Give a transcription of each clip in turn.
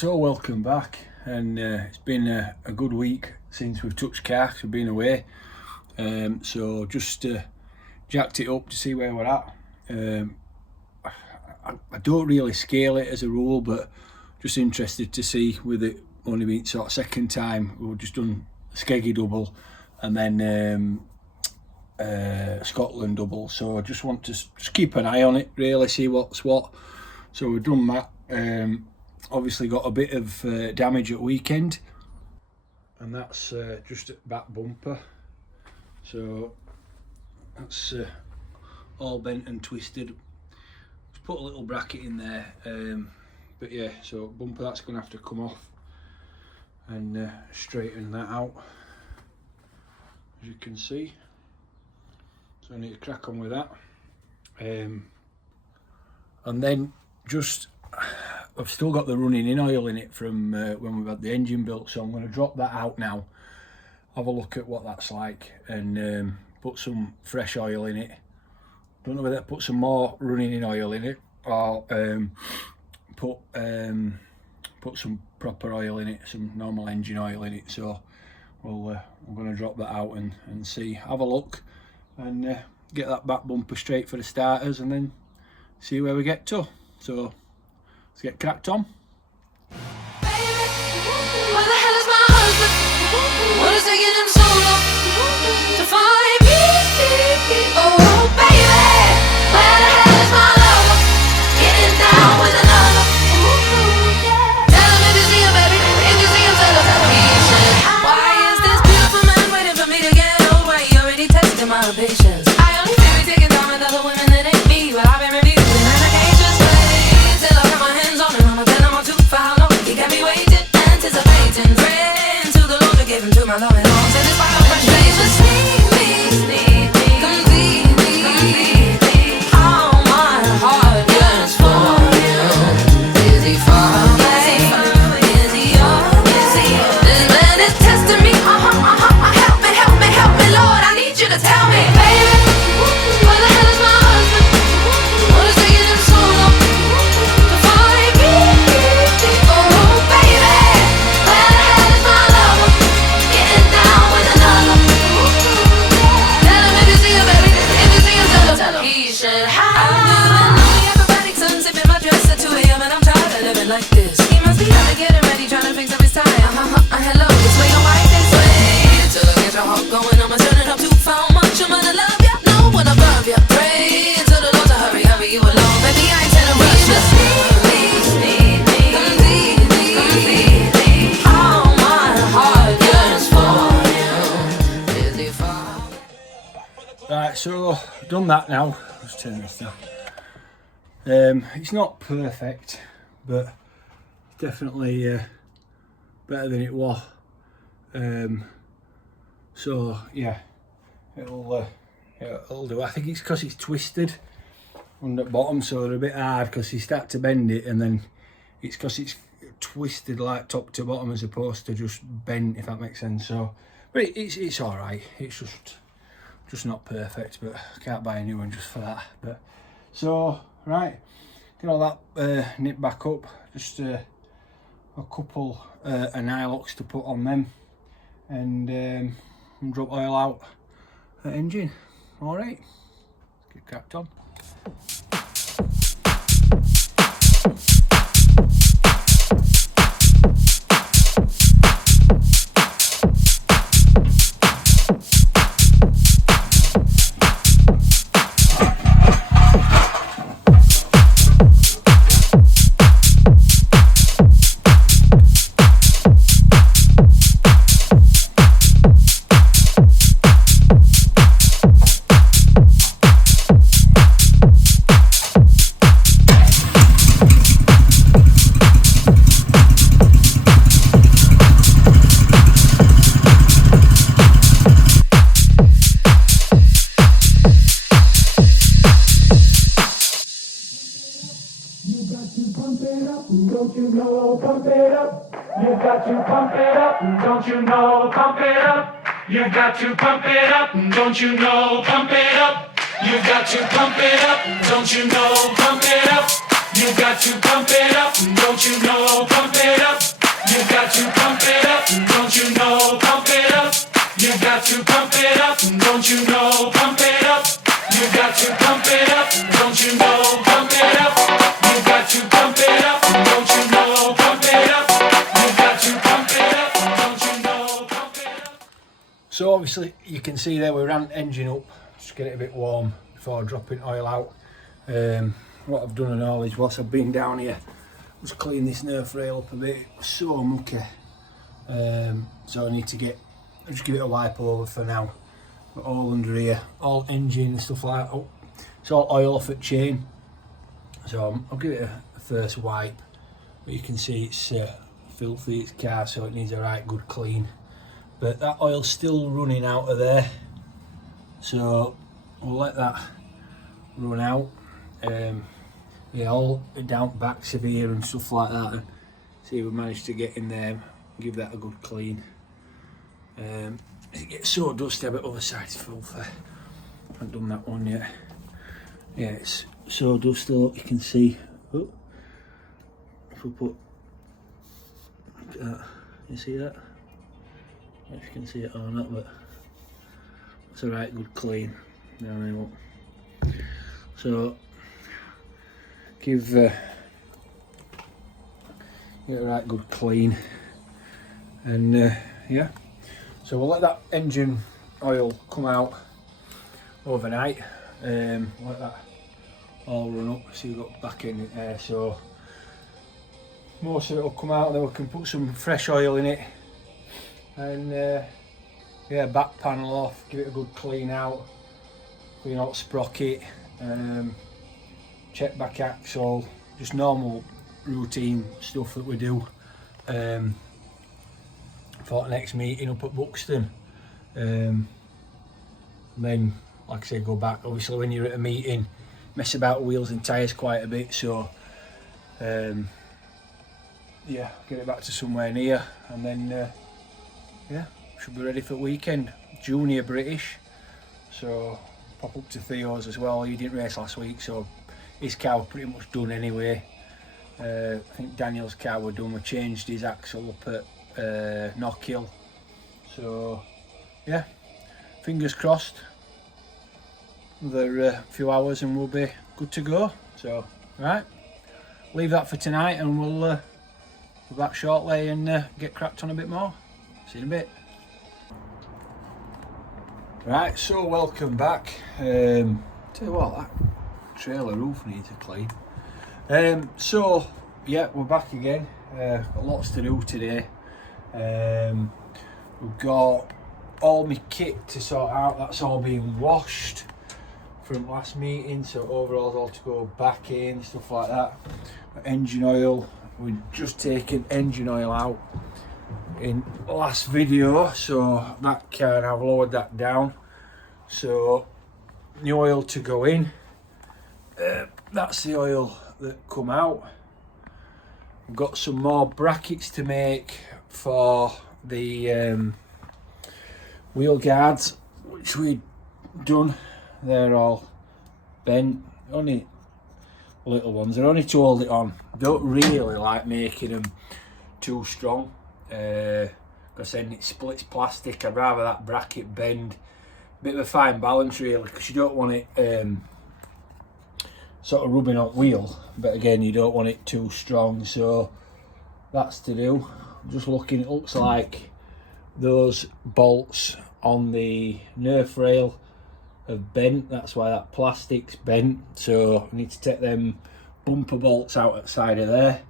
So welcome back, and it's been a good week since we've touched cart. We've been away, so just jacked it up to see where we're at. I don't really scale it as a rule, but just interested to see, with it only being sort of second time. We've just done Skeggy double and then Scotland double, so I just want to just keep an eye on it, really see what's what. So we've done that. Obviously got a bit of damage at weekend, and that's just at back bumper, so that's all bent and twisted. Just put a little bracket in there, but yeah, so bumper, that's going to have to come off and straighten that out, as you can see. So I need to crack on with that, and then just I've still got the running in oil in it from when we've had the engine built, so I'm going to drop that out now, have a look at what that's like, and put some fresh oil in it. Don't know whether to put some more running in oil in it or put some proper oil in it, some normal engine oil in it. So I'm going to drop that out and see, have a look, and get that back bumper straight for the starters, and then see where we get to. So let's get cracked on. Baby, where the hell is my husband? What is taking him so long to find me? Oh, baby, where the hell is my lover? Getting down with another. Tell him if you see him, baby. If you see him, tell him he should. Why is this beautiful man waiting for me to get old? Why he already tested my patience? I only fear me taking down with other women that ain't me, but I've been reviewing and I can't just wait till I got my hands on him. I'ma tell him I'm too far long. He got me waiting, anticipating, praying to the Lord to give him to my loving arms. And despite my frustrations, need me, complete me. All my heart yearns for you. Is he far away? Is he yours? This man is testing me. Help me, Lord. I need you to tell me, baby, where the hell is my husband? What is taking him so long to find me? Oh, baby, where the hell is my lover? Getting down with another. Tell him if you see him, baby. If you see him, tell him he should have. I'm doing all the acrobatics, unzipping my dress at 2 a.m. and I'm tired of living like this. He must be out to getting ready, trying to fix up his tie. Hello, this way your wife this way. Till I get your heart going, I'ma turn it up too far much. I'm gonna love ya, no one above ya. Pray to the Lord to hurry you along. Baby, I ain't telling rush. Just need me, completely. All my heart yearns for you. Is he far? Right, so done that now. Let's turn this down. It's not perfect, but definitely better than it was. So yeah, it'll do. I think it's because it's twisted on the bottom, so they're a bit hard because you start to bend it, and then it's because it's twisted like top to bottom as opposed to just bent, if that makes sense. So, but it's all right. It's just not perfect, but I can't buy a new one just for that. But so right, get all that knit back up. Just a couple of nylocks to put on them, and drop oil out the engine. All right, let's get cracked on. Don't you know, pump it up. You've got to pump it up. Don't you know, pump it up. You've got to pump it up. Don't you know, pump it up. You've got to pump it up. Don't you know, pump it up. You got to pump it up, don't you know? Pump it up. You got to pump it up, don't you know? Pump it up. You got to pump it up, don't you know? Pump it up. You got to pump it up, don't you know? Pump it up. You got to pump it up, don't you know? Pump it up. You got to pump it up, don't you know? Pump it up. So obviously you can see there we ran the engine up, just get it a bit warm before dropping oil out. What I've done and all is whilst I've been down here, just clean this nerf rail up a bit. It was so mucky, so I need to just give it a wipe over for now. But all under here, all engine and stuff like that. Oh, it's all oil off at chain, so I'll give it a first wipe. But you can see it's filthy, it's car, so it needs a right good clean. But that oil's still running out of there, so we'll let that run out. Yeah, all down back severe and stuff like that, and see if we manage to get in there, give that a good clean. It gets so dusty, but other side's filthy. I haven't done that one yet. Yeah, it's so dusty, look, you can see. Oh, if we put that, you see that? I don't know if you can see it or not, but it's a right good clean. Down there, look. So give it a right good clean, and yeah, so we'll let that engine oil come out overnight. Let that all run up, see we've got back in there, so most of it will come out, then we can put some fresh oil in it, and yeah, back panel off, give it a good clean out, clean out sprocket, check back axle, just normal routine stuff that we do for the next meeting up at Buxton. Then, like I say, go back. Obviously when you're at a meeting, mess about wheels and tyres quite a bit, so yeah, get it back to somewhere near, and then yeah, should be ready for the weekend. Junior British, so pop up to Theo's as well. He didn't race last week, so his car was pretty much done anyway. I think Daniel's car was done. We changed his axle up at Knockhill. So yeah, fingers crossed. Another few hours and we'll be good to go. So right, leave that for tonight, and we'll be back shortly and get cracked on a bit more. See you in a bit. Right, so welcome back. Tell you what, that trailer roof needs a clean. So yeah, we're back again. Got lots to do today. We've got all my kit to sort out. That's all being washed from last meeting, so overall's all to go back in, stuff like that. Engine oil, we've just taken engine oil out in last video, so that can, I've lowered that down, so new oil to go in. That's the oil that come out. We've got some more brackets to make for the wheel guards, which we've done. They're all bent, only little ones, they're only to hold it on. Don't really like making them too strong, because then it splits plastic. I'd rather that bracket bend. Bit of a fine balance really, because you don't want it sort of rubbing on wheel, but again you don't want it too strong, so that's to do. Just looking, it looks like those bolts on the nerf rail have bent, that's why that plastic's bent, so I need to take them bumper bolts out at the side of there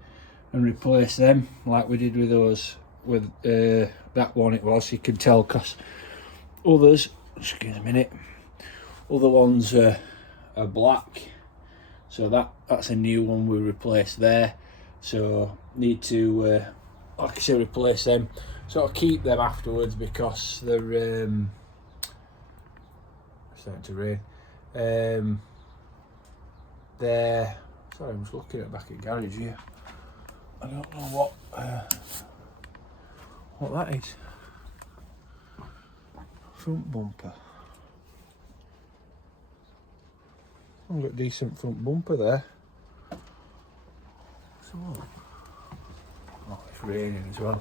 and replace them like we did with those, with that one it was. You can tell because others, excuse me a minute, other ones are black, so that's a new one we replaced there, so need to like I say, replace them, so I'll keep them afterwards because they're starting to rain. They're, sorry, I'm just looking at the back of the garage here. I don't know what that is. Front bumper. I've got a decent front bumper there. it's raining as well.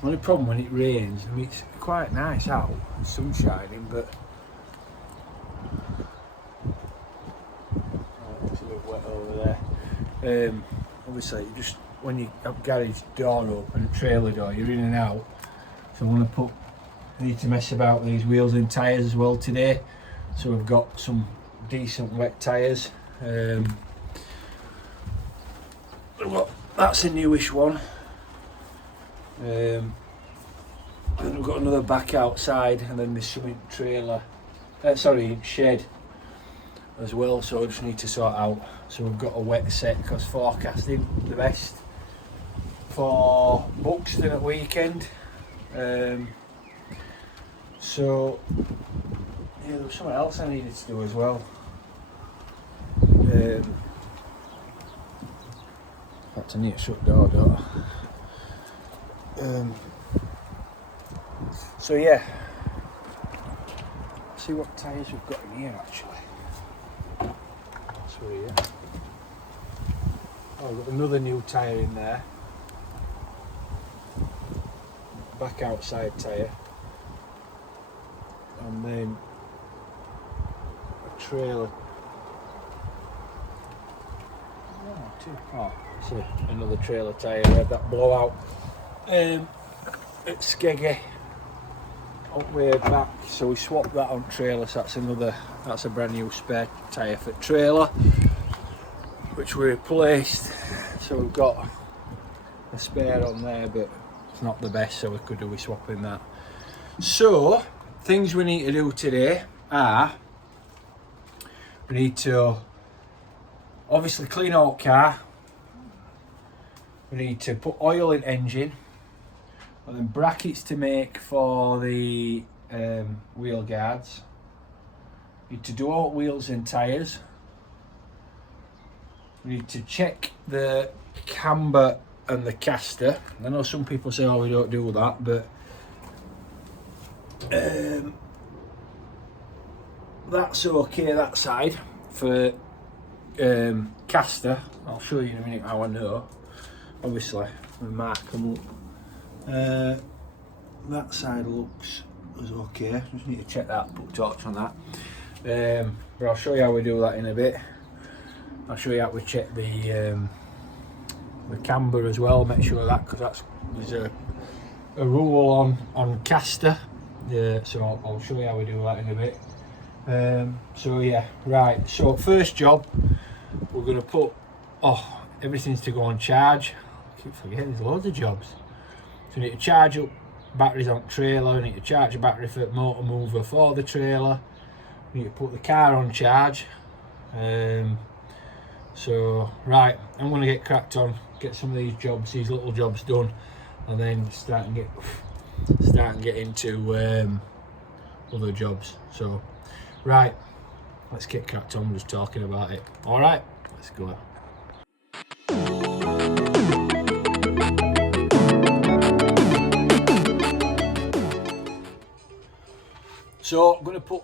The only problem when it rains, I mean, it's quite nice out, the sun's shining, but it's a bit wet over there. Obviously, you just when you have garage door open, trailer door, you're in and out. So I need to mess about these wheels and tyres as well today. So we've got some decent wet tyres. That's a newish one. And we've got another back outside, and then there's some trailer, shed as well, so I just need to sort out. So we've got a wet set because forecasting the best for Buxton at weekend. So yeah, there was something else I needed to do as well. In fact, I need to shut the door. So yeah, see what tyres we've got in here actually. So yeah, oh, we've got another new tyre in there, back outside tyre, and then a trailer. Oh, it's another trailer tyre. We had that blowout at Skeggy up way back, so we swapped that on trailer. So that's a brand new spare tyre for trailer, which we replaced. So we've got a spare on there, but it's not the best, so we could do with swapping that. So things we need to do today are, we need to obviously clean out car, we need to put oil in engine, and then brackets to make for the wheel guards. We need to do out wheels and tyres. We need to check the camber and the caster. I know some people say, oh, we don't do that, but that's okay, that side. For caster, I'll show you in a minute how I know. Obviously, we mark them up. That side looks okay. Just need to check that, put a torch on that. But I'll show you how we do that in a bit. I'll show you how we check the camber as well. Make sure that, because there's a rule on caster. So I'll show you how we do that in a bit. So yeah, right. So first job, we're going to put. Oh, everything's to go on charge. I keep forgetting. There's loads of jobs. So we need to charge up batteries on trailer. We need to charge a battery for the motor mover for the trailer. We need to put the car on charge. So right, I'm going to get cracked on, get some of these jobs, these little jobs done, and then start and get into other jobs. So right, let's get cracked on. We're just talking about it. All right, let's go. So I'm going to put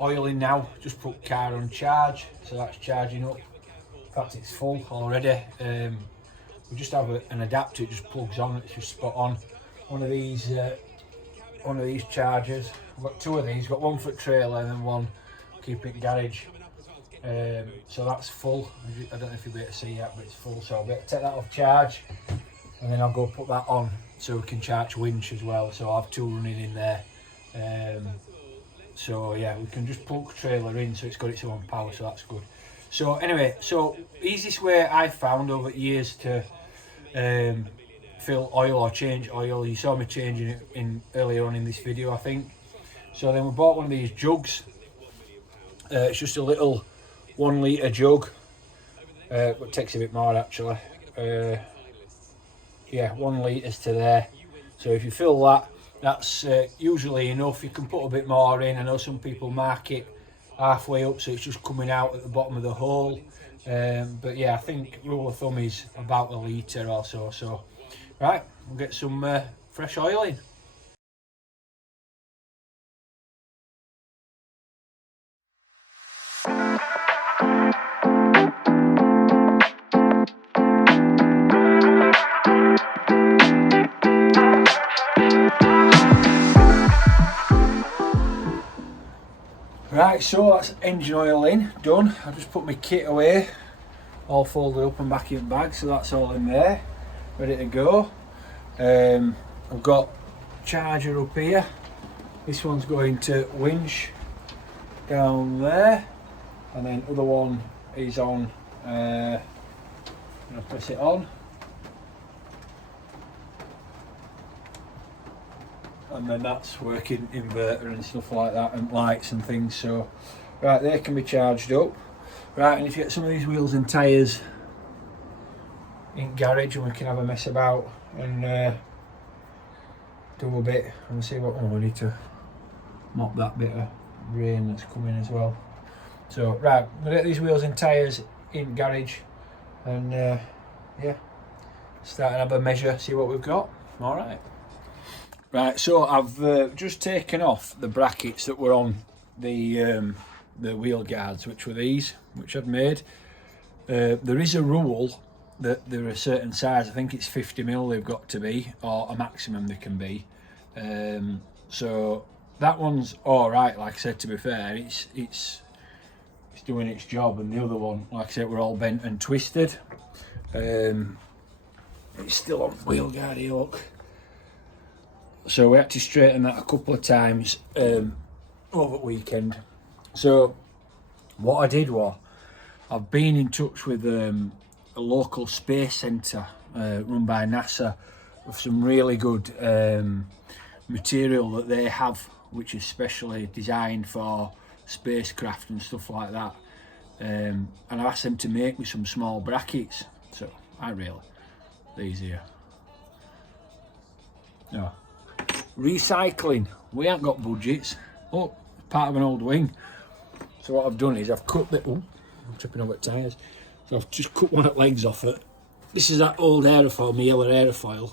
oil in now, just put car on charge, so that's charging up. In fact, it's full already. We just have an adapter, it just plugs on, it's just spot on. One of these chargers. I've got two of these, got one for trailer and then one keep it garage. So that's full. I don't know if you'll be able to see that, but it's full. So I'll be able to take that off charge, and then I'll go put that on so we can charge winch as well. So I'll have two running in there. So yeah, we can just plug trailer in, so it's got its own power, so that's good. So anyway, so easiest way I've found over the years to fill oil or change oil, you saw me changing it in earlier on in this video, I think. So then we bought one of these jugs. It's just a little 1 litre jug, but it takes a bit more actually. Yeah, 1 litres to there. So if you fill that, that's usually enough. You can put a bit more in. I know some people mark it halfway up, so it's just coming out at the bottom of the hole. But yeah, I think rule of thumb is about 1 litre or so. So right, we'll get some fresh oil in. Right, so that's engine oil in, done. I just put my kit away, all folded up and back in the bag, so that's all in there, ready to go. I've got charger up here. This one's going to winch down there, and then other one is on. I'm gonna press it on, and then that's working inverter and stuff like that, and lights and things. So right, they can be charged up. Right, and if you get some of these wheels and tyres in garage, and we can have a mess about and do a bit and see what. Oh, we need to mop that bit of rain that's coming as well. So right, we'll get these wheels and tyres in garage, and yeah, start and have a measure, see what we've got. All right. Right, so I've just taken off the brackets that were on the wheel guards, which were these, which I'd made. There is a rule that they're a certain size. I think it's 50mm they've got to be, or a maximum they can be. So that one's all right. Like I said, to be fair, it's doing its job, and the other one, like I said, we're all bent and twisted. It's still on wheel guard here, look. So we had to straighten that a couple of times over the weekend. So what I did was, I've been in touch with a local space centre run by NASA with some really good material that they have, which is specially designed for spacecraft and stuff like that. And I asked them to make me some small brackets. So these here. No. Recycling. We ain't got budgets. Oh, part of an old wing. So what I've done is I've cut the. Oh, I'm tripping over tyres. So I've just cut one of the legs off it. This is that old aerofoil, my yellow aerofoil.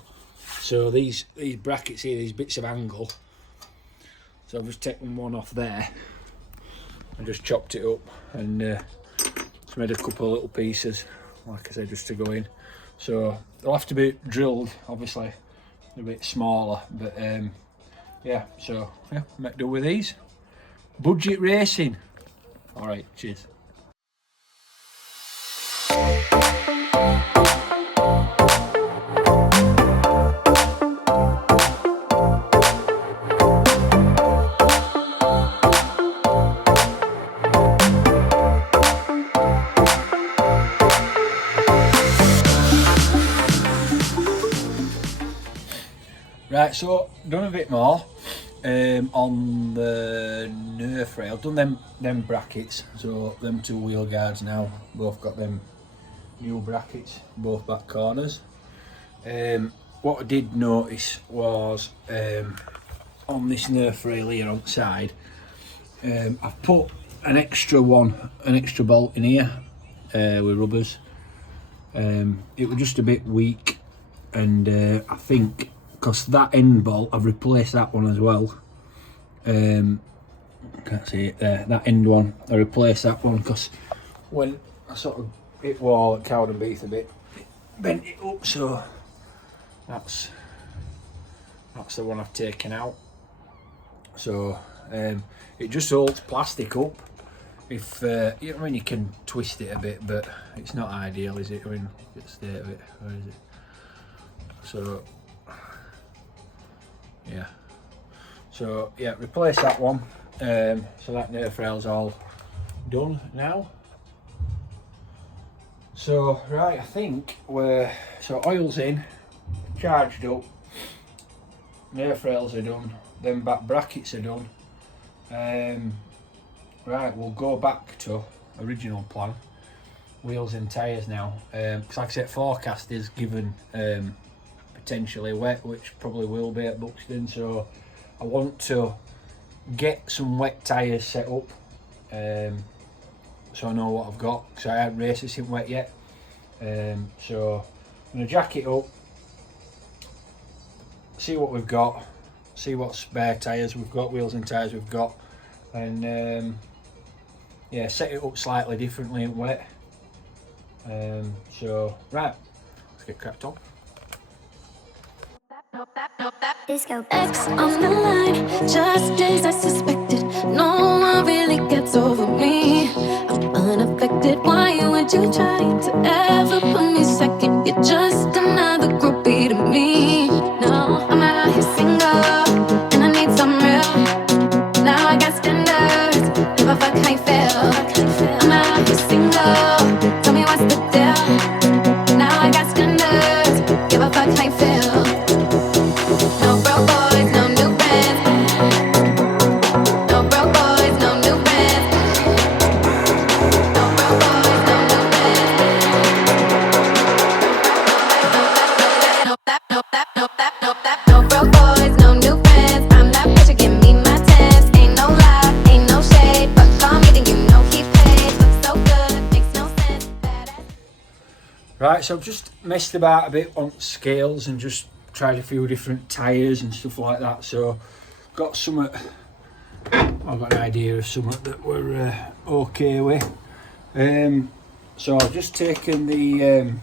So these brackets here, these bits of angle. So I've just taken one off there and just chopped it up and just made a couple of little pieces, like I said, just to go in. So they'll have to be drilled, obviously, a bit smaller, but yeah, so yeah, make do with these. Budget racing. All right, cheers. Right, so done a bit more on the nerf rail. Done them brackets, so them two wheel guards now both got them new brackets, both back corners. What I did notice was on this nerf rail here on the side, I've put an extra bolt in here with rubbers. It was just a bit weak, and I think because that end bolt, I've replaced that one as well. Can't see it there, that end one, I replaced that one because when I sort of hit wall at Cowden Beath a bit, it bent it up, so that's the one I've taken out. So it just holds plastic up. If you know, I mean, you can twist it a bit, but it's not ideal, is it? I mean, it's the state of it. Where is it? So yeah. So yeah, replace that one. So that nerf rail's all done now. So right, I think so oil's in, charged up, nerf rails are done, then back brackets are done. Right, we'll go back to original plan, wheels and tyres now. Because like I said, forecast is given potentially wet, which probably will be at Buxton, so I want to get some wet tyres set up, so I know what I've got, because I haven't raced this in wet yet. So I'm going to jack it up, see what we've got, see what spare tyres we've got, wheels and tyres we've got, and yeah, set it up slightly differently in wet. So right, let's get cracked on. Disco X on the line, just as I suspected. No one really got Right, so I've just messed about a bit on scales and just tried a few different tyres and stuff like that. So got some, I've got an idea of something that we're okay with. So I've just taken the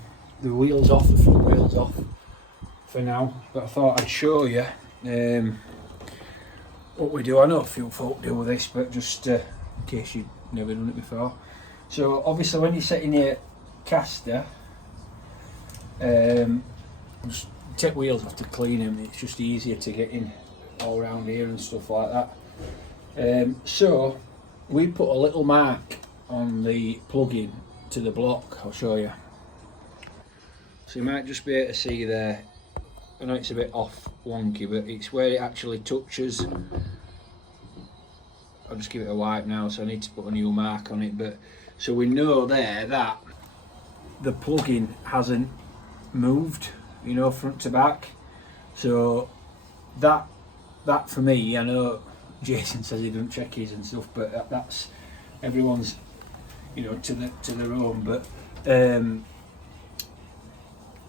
wheels off, the front wheels off for now, but I thought I'd show you what we do. I know a few folk do this, but just in case you've never done it before. So obviously when you're setting your caster, just take wheels off to clean them. It's just easier to get in all around here and stuff like that. So we put a little mark on the plug-in to the block. I'll show you. So you might just be able to see there. I know it's a bit off wonky, but it's where it actually touches. I'll just give it a wipe now, so I need to put a new mark on it. But so we know there that the plug-in hasn't moved, you know, front to back. So that for me, I know Jason says he doesn't check his and stuff, but that's everyone's, you know, to their own. But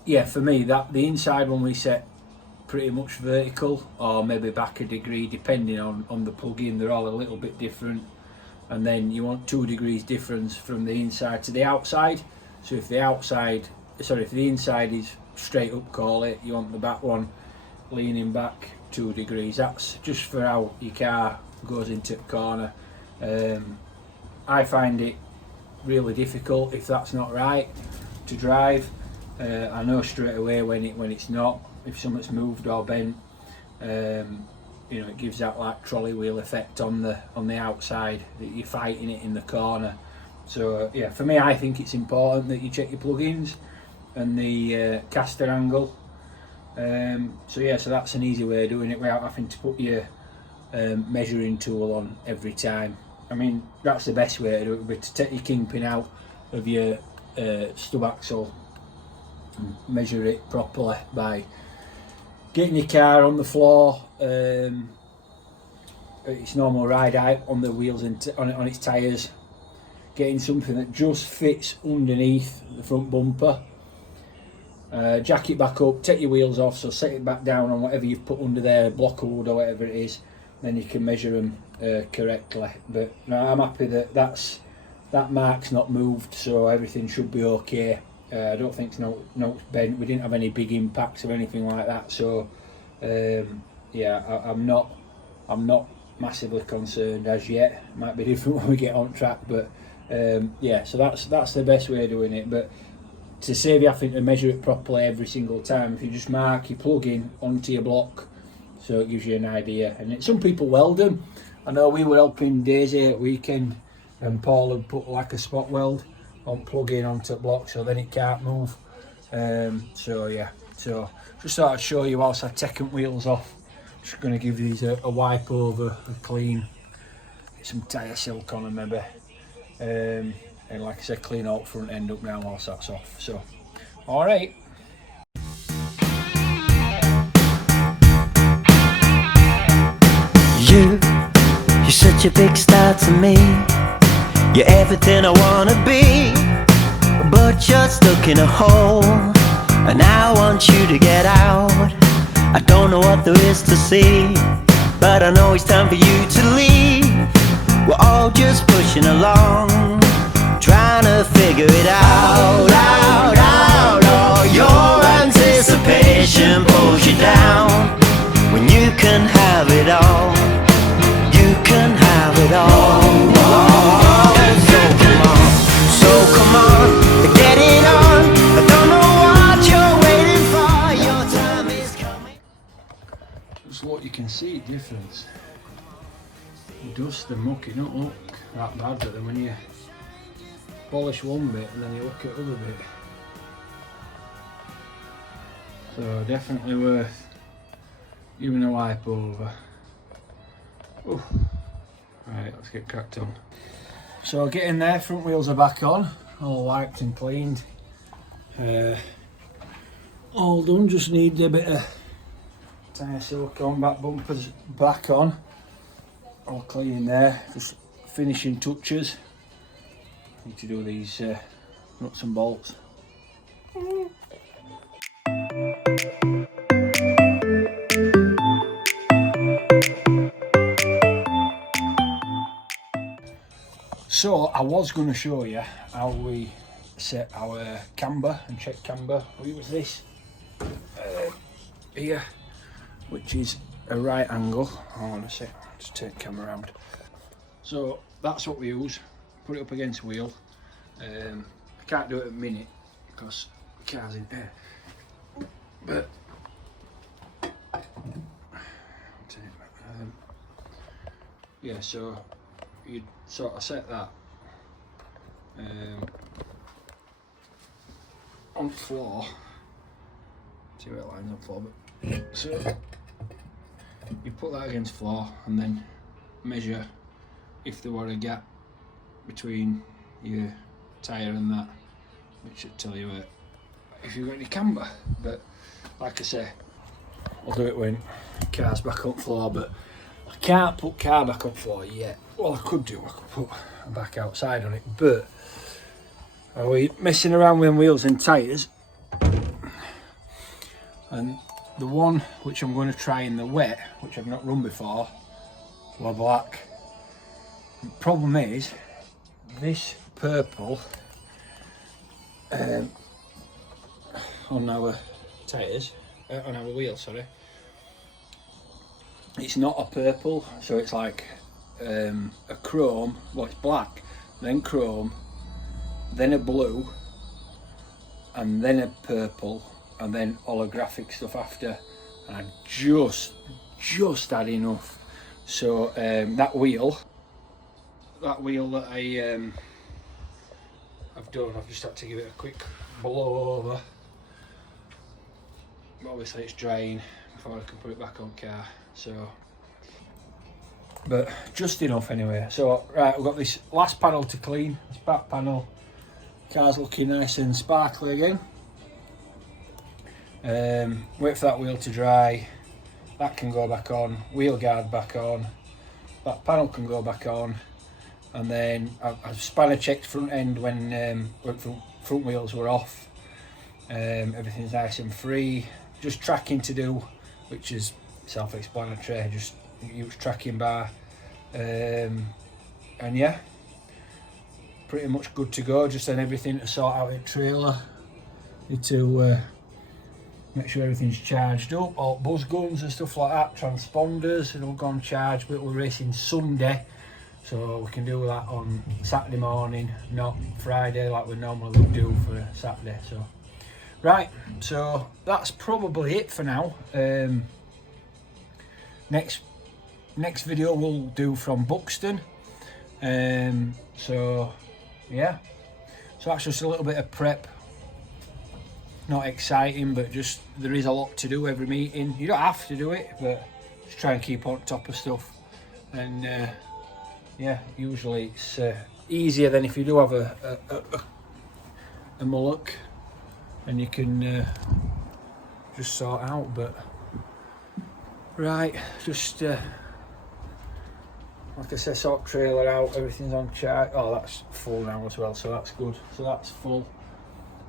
yeah, for me, that the inside one we set pretty much vertical, or maybe back a degree depending on the plug-in. They're all a little bit different, and then you want 2 degrees difference from the inside to the outside. So if the inside is straight up, call it, you want the back one leaning back 2 degrees. That's just for how your car goes into the corner. I find it really difficult if that's not right to drive. I know straight away when it's not, if something's moved or bent. You know, it gives that like trolley wheel effect on the outside, that you're fighting it in the corner. So yeah, for me, I think it's important that you check your plugins and the caster angle. So yeah, so that's an easy way of doing it without having to put your measuring tool on every time. I mean, that's the best way to do it, but to take your kingpin out of your stub axle and measure it properly by getting your car on the floor. Its normal ride height on the wheels and on its tyres, getting something that just fits underneath the front bumper. Jack it back up, take your wheels off, so set it back down on whatever you've put under there, block of wood or whatever it is, then you can measure them correctly. But no, I'm happy that mark's not moved, so everything should be okay. I don't think it's bent. We didn't have any big impacts or anything like that, so yeah, I'm not massively concerned as yet. Might be different when we get on track, but yeah, so that's the best way of doing it. But to save you having to measure it properly every single time, if you just mark your plug-in onto your block, so it gives you an idea. And some people weld them. I know we were helping Daisy at weekend, and Paul had put like a spot weld on plug-in onto the block, so then it can't move. So yeah, so just thought I'd show you whilst I take them wheels off. Just going to give these a wipe over, a clean, get some tyre silk on them maybe, and like I said, clean out front end up now whilst that's off. So alright. You're such a big star to me. You're everything I wanna be, but you're stuck in a hole, and I want you to get out. I don't know what there is to see, but I know it's time for you to leave. We're all just pushing along, trying to figure it out, Oh, your anticipation pulls you down when you can have it all. You can have it all. So come on, get it on. I don't know what you're waiting for. Your time is coming. Just what you can see difference. The dust and muck, it don't look that bad, but then when you polish one bit and then you look at the other bit. So definitely worth giving a wipe over. Ooh. Right, let's get cracked on. So getting there, front wheels are back on, all wiped and cleaned. All done, just need a bit of tyre silk on, back bumpers back on. All clean in there, just finishing touches. Need to do these nuts and bolts. So I was going to show you how we set our camber and check camber. We use this here, which is a right angle. Hold on a sec, just take the camera around. So that's what we use. Put it up against wheel. I can't do it at a minute because the car's in there. But yeah, so you'd sort of set that on the floor. See where it lines up for, but so you put that against floor and then measure if there were a gap between your tyre and that, which should tell you if you've got any camber. But like I say, I'll do it when the car's back on floor, but I can't put car back on floor yet. Well, I could do, I could put a back outside on it, but are we messing around with wheels and tyres? And the one which I'm going to try in the wet, which I've not run before, were black. The problem is, this purple on our tyres, on our wheel, sorry, it's not a purple, so it's like a chrome. Well, it's black, then chrome, then a blue, and then a purple, and then holographic stuff after. And I just had enough. So that wheel that I've done, I've just had to give it a quick blow over. Obviously it's drying before I can put it back on car, so, but just enough anyway. So right, we've got this last panel to clean, this back panel. Car's looking nice and sparkly again. Wait for that wheel to dry, that can go back on, wheel guard back on, that panel can go back on, and then I've spanner checked front end when front wheels were off. Everything's nice and free, just tracking to do, which is self-explanatory, just use tracking bar, and yeah, pretty much good to go. Just then everything to sort out in trailer, need to make sure everything's charged up, all buzz guns and stuff like that, transponders, and all gone charged. But we're racing Sunday, so we can do that on Saturday morning, not Friday like we normally would do for Saturday. So right, so that's probably it for now. Next video we'll do from Buxton. So yeah, so that's just a little bit of prep. Not exciting, but just there is a lot to do every meeting. You don't have to do it, but just try and keep on top of stuff. And yeah, usually it's easier than if you do have a mullock and you can just sort out. But right, just like I said, sort trailer out, everything's on charge. Oh, that's full now as well, so that's good. So that's full.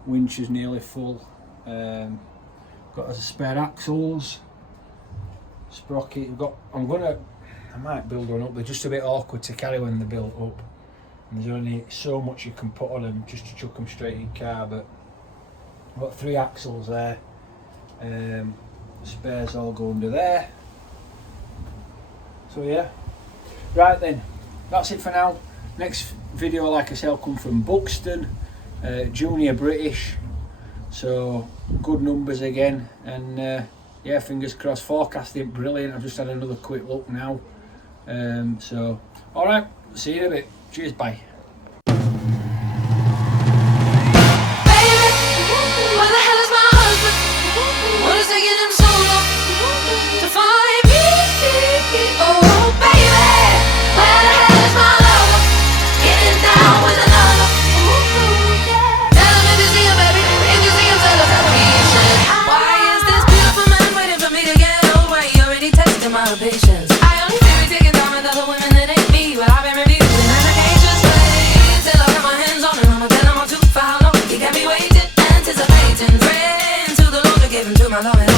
Winch is nearly full. Got as a spare axles, sprocket. We've got. I might build one up. They're just a bit awkward to carry when they're built up. And there's only so much you can put on them just to chuck them straight in car. But I've got 3 axles there. Spares all go under there. So yeah. Right then, that's it for now. Next video, like I said, will come from Buxton. Junior British, so good numbers again, and yeah, fingers crossed. Forecasting brilliant. I've just had another quick look now. So alright, see you in a bit. Cheers, bye. Baby, where the hell is my husband? What is taking him so long to find me? Oh baby, where the hell is my lover? Getting down with another. Tell him if you see him, baby. If you see him, tell him he should. Why is this beautiful man waiting for me to get over? He already tested my patience. I only fear me taking time with other women that ain't me. But I've been reviewing and I can't just wait till I got my hands on him. I'ma tell him I'm too for how long. He got me waiting, anticipating. I know it.